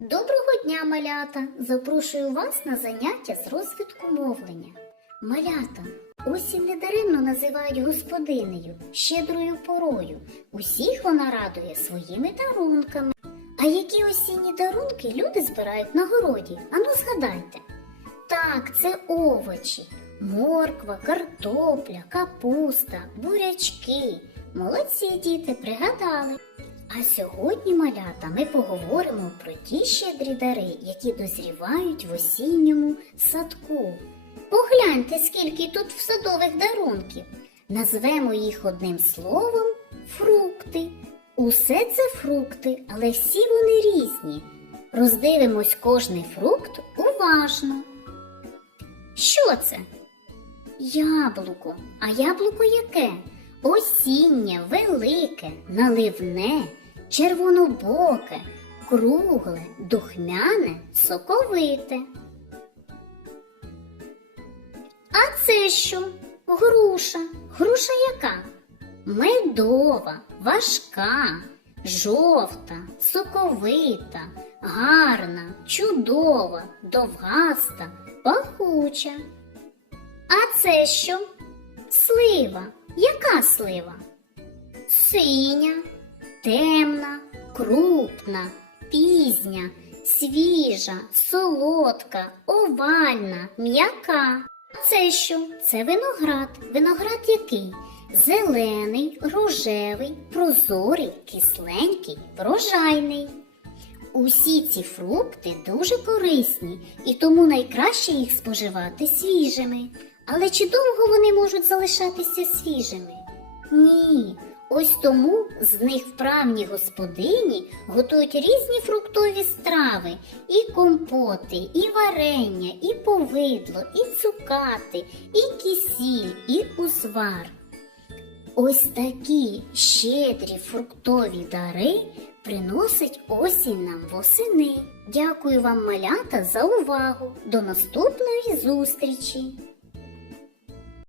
Доброго дня, малята! Запрошую вас на заняття з розвитку мовлення. Малята, осінь недаремно називають господинею, щедрою порою. Усіх вона радує своїми дарунками. А які осінні дарунки люди збирають на городі? Ану згадайте. Так, це овочі, морква, картопля, капуста, бурячки. Молодці діти пригадали. А сьогодні, малята, ми поговоримо про ті щедрі дари, які дозрівають в осінньому садку. Погляньте, скільки тут в садових дарунків. Назвемо їх одним словом фрукти. Усе це фрукти, але всі вони різні. Роздивимось кожний фрукт уважно. Що це? Яблуко. А яблуко яке? Осіннє, велике, наливне, червонобоке, кругле, духмяне, соковите. А це що? Груша. Груша яка? Медова, важка, жовта, соковита, гарна, чудова, довгаста, пахуча. А це що? Слива. Яка слива? Синя, темна, крупна, пізня, свіжа, солодка, овальна, м'яка. Це що? Це виноград. Виноград який? Зелений, рожевий, прозорий, кисленький, врожайний. Усі ці фрукти дуже корисні, і тому найкраще їх споживати свіжими. Але чи довго вони можуть залишатися свіжими? Ні. Ось тому з них вправні господині готують різні фруктові страви, і компоти, і варення, і повидло, і цукати, і кисіль, і узвар. Ось такі щедрі фруктові дари приносить осінь нам восени. Дякую вам, малята, за увагу. До наступної зустрічі!